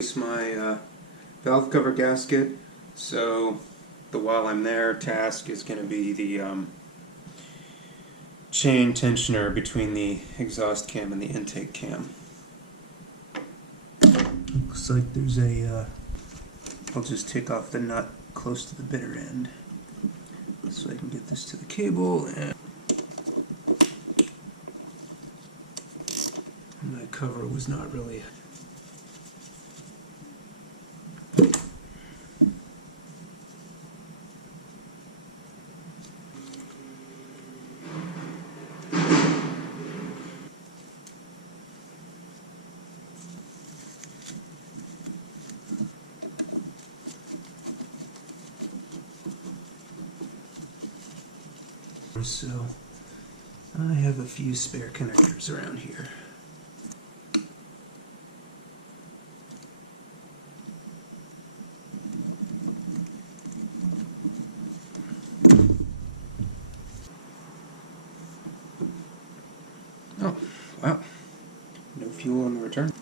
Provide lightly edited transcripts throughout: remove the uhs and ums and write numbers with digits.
My valve cover gasket, so the while I'm there task is going to be the chain tensioner between the exhaust cam and the intake cam. Looks like there's a I'll just take off the nut close to the bitter end so I can get this to the cable, and my cover was not really so I have a few spare connectors around here. Oh, wow. No fuel on the return.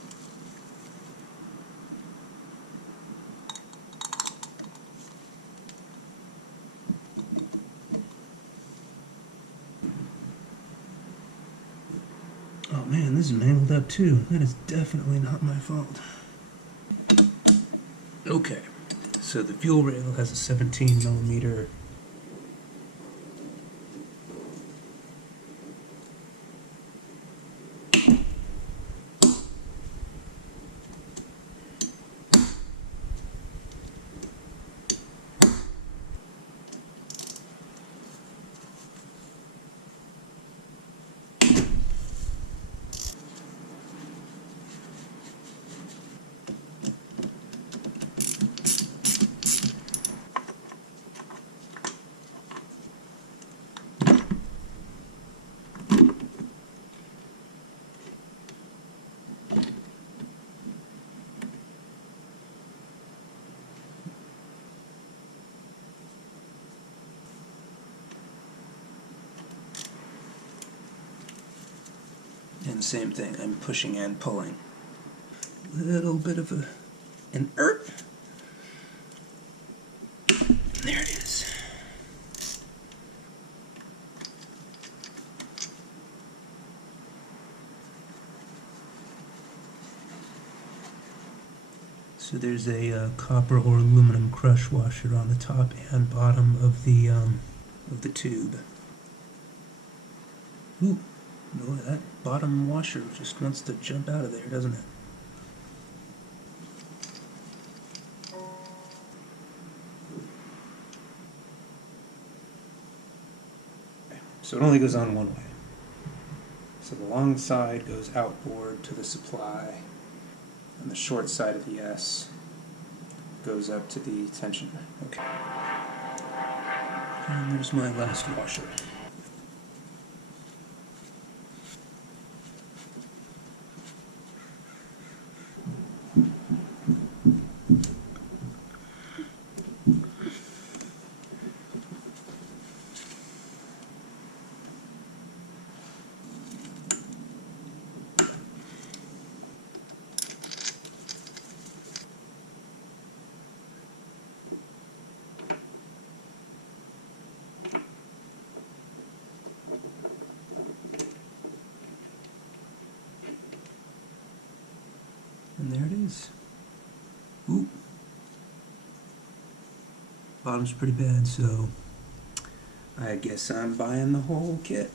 Oh man, this is mangled up too. That is definitely not my fault. Okay, so the fuel rail has a 17 millimeter and same thing, I'm pushing and pulling. Little bit of an erp. There it is. So there's a copper or aluminum crush washer on the top and bottom of the tube. Ooh. Boy, that bottom washer just wants to jump out of there, doesn't it? Okay, so it only goes on one way. So the long side goes outboard to the supply, and the short side of the S goes up to the tensioner. Okay. And there's my last washer. And there it is. Ooh. Bottom's pretty bad, so I guess I'm buying the whole kit.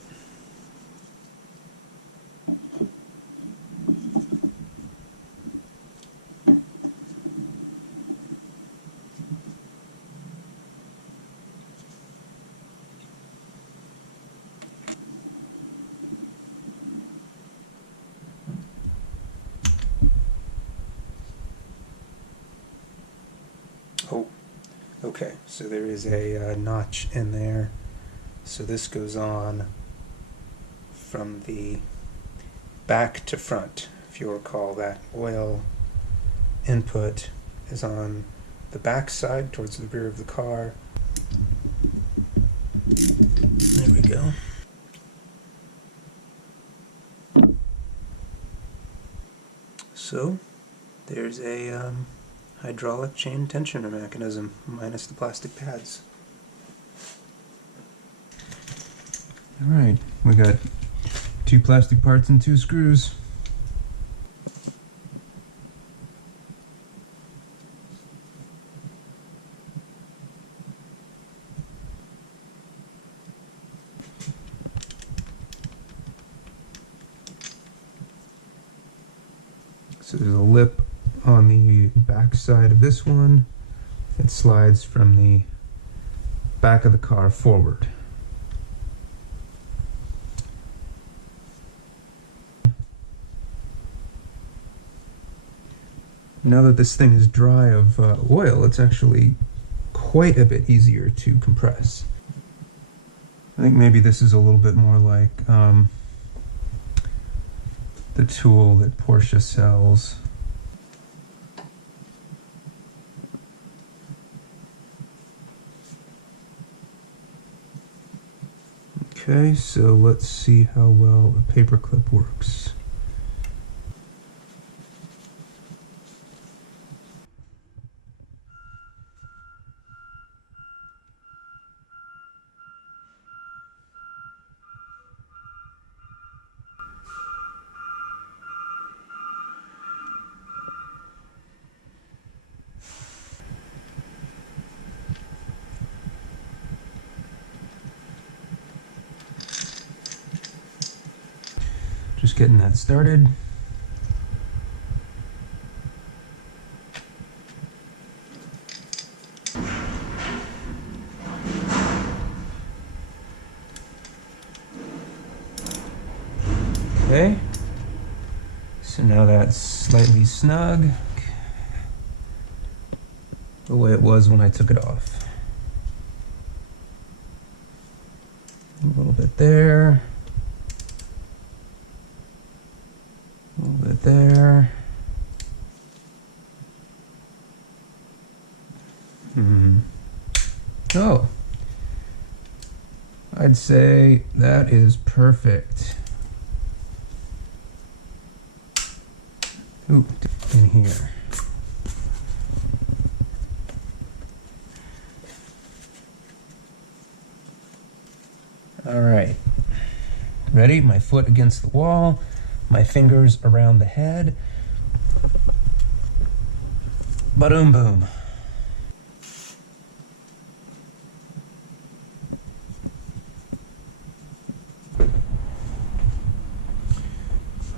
Oh, okay, so there is a notch in there. So this goes on from the back to front. If you recall, that oil input is on the back side towards the rear of the car. There we go. So there's a hydraulic chain tensioner mechanism, minus the plastic pads. Alright, we got 2 plastic parts and 2 screws. So there's a lip on the back side of this one. It slides from the back of the car forward. Now that this thing is dry of oil, it's actually quite a bit easier to compress. I think maybe this is a little bit more like the tool that Porsche sells. Okay, so let's see how well a paperclip works. Just getting that started. Okay, so now that's slightly snug, the way it was when I took it off. A little bit there. A little bit there. Oh, I'd say that is perfect. Ooh, in here. All right, ready? My foot against the wall. My fingers around the head. Ba-doom boom.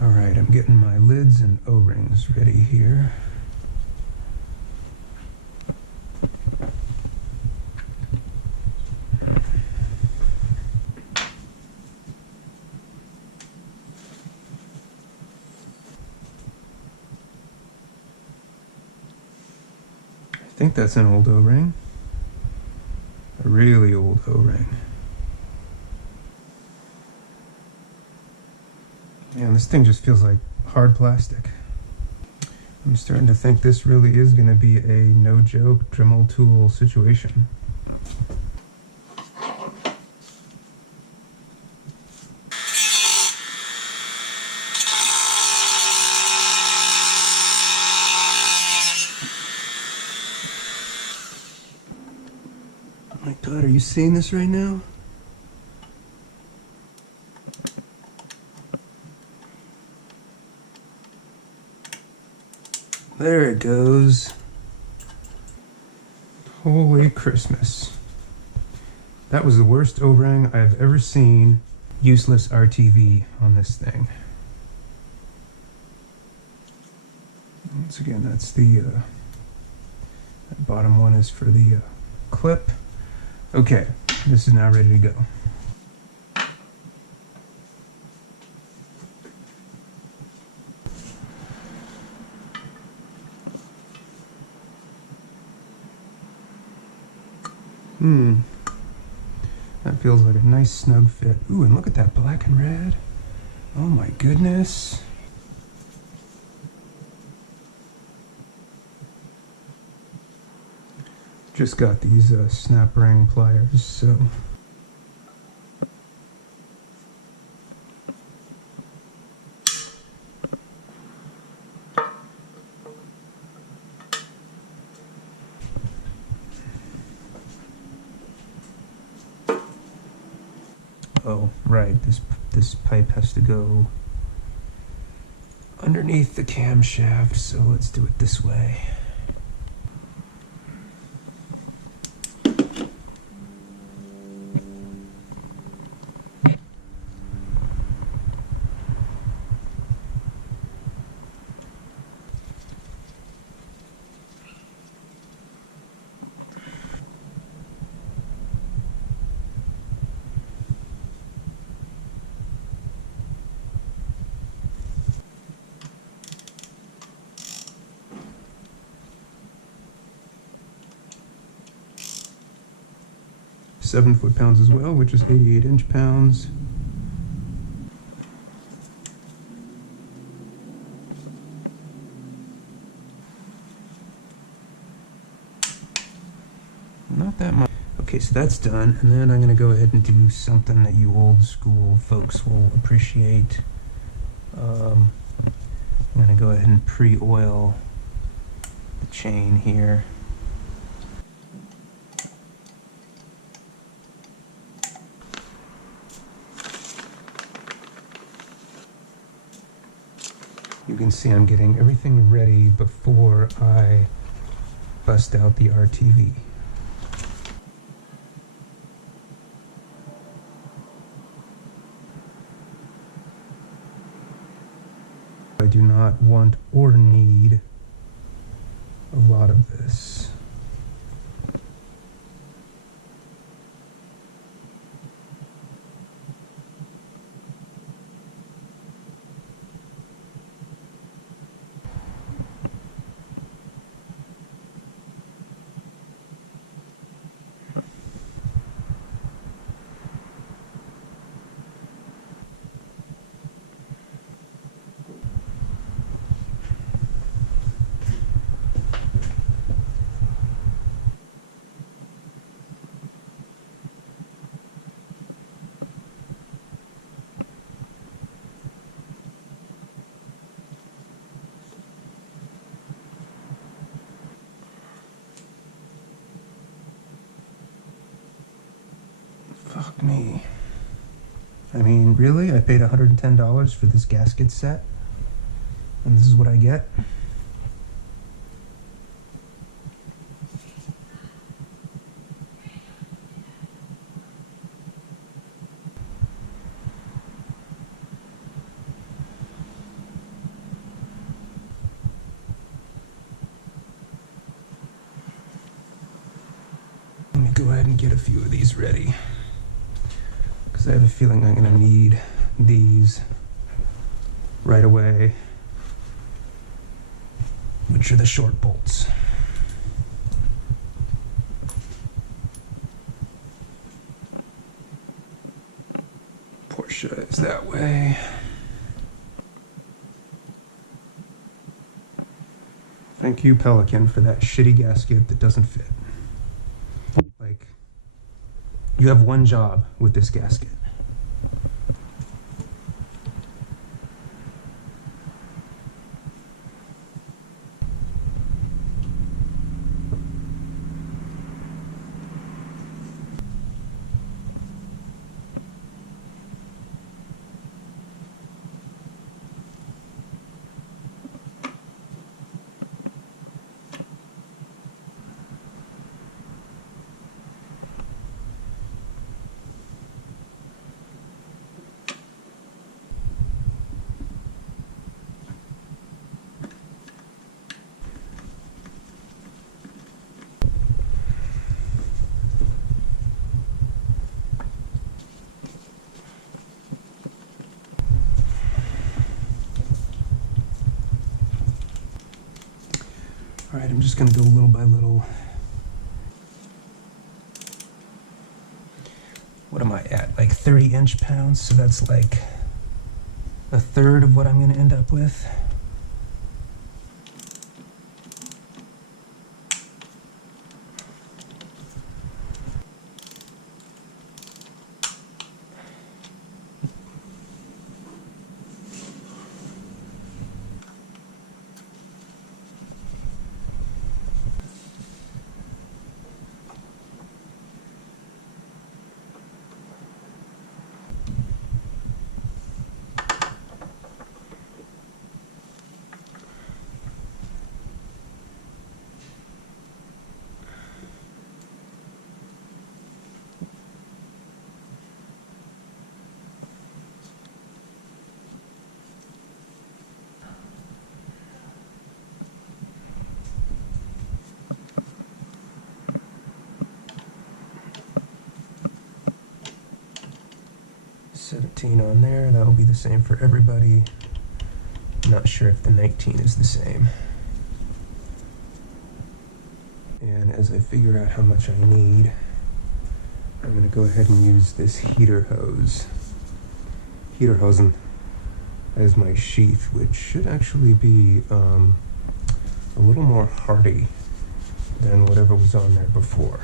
All right, I'm getting my lids and O-rings ready here. I think that's an old O-ring. A really old O-ring. Man, this thing just feels like hard plastic. I'm starting to think this really is going to be a no-joke Dremel tool situation. Oh my God, are you seeing this right now? There it goes. Holy Christmas. That was the worst O-ring I've ever seen. Useless RTV on this thing. Once again, that's the that bottom one is for the clip. Okay, this is now ready to go. That feels like a nice snug fit. Ooh, and look at that black and red. Oh my goodness. Just got these snap ring pliers, so. Oh, right, this pipe has to go underneath the camshaft, so let's do it this way. Seven foot-pounds as well, which is 88 inch-pounds. Not that much. Okay, so that's done, and then I'm going to go ahead and do something that you old school folks will appreciate. I'm going to go ahead and pre-oil the chain here. You can see I'm getting everything ready before I bust out the RTV. I do not want or need a lot of this. Fuck me. I mean, really? I paid $110 for this gasket set? And this is what I get? Let me go ahead and get a few of these ready, because I have a feeling I'm going to need these right away, which are the short bolts. Porsche is that way. Thank you, Pelican, for that shitty gasket that doesn't fit. Like, you have one job with this gasket. All right, I'm just going to go little by little. What am I at? Like 30 inch-pounds, so that's like a third of what I'm going to end up with. 19 on there. That'll be the same for everybody. Not sure if the 19 is the same. And as I figure out how much I need, I'm going to go ahead and use this heater hose. Heater hosen as my sheath, which should actually be a little more hardy than whatever was on there before.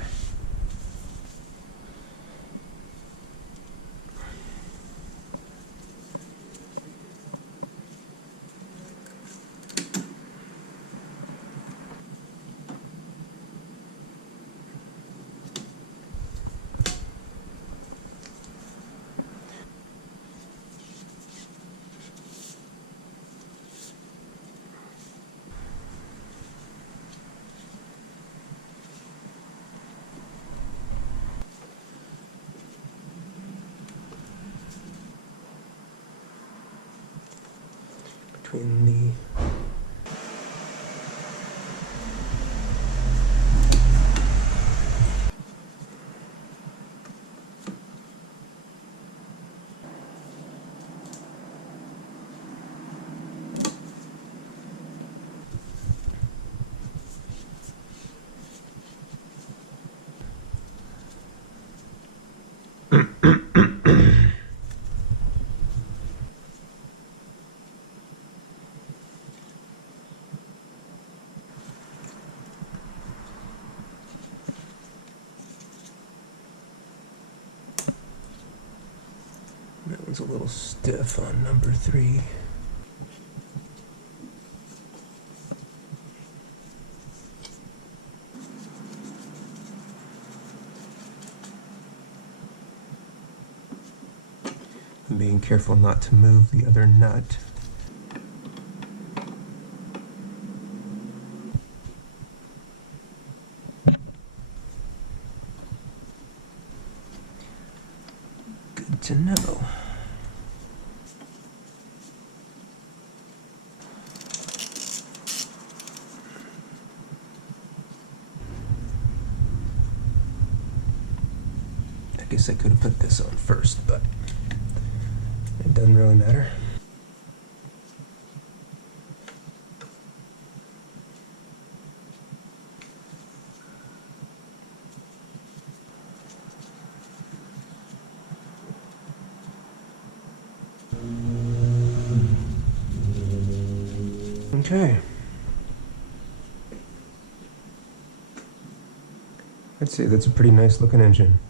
Between the that one's a little stiff on number 3. I'm being careful not to move the other nut. Good to know. I guess I could have put this on first, but it doesn't really matter. Okay. I'd say that's a pretty nice looking engine.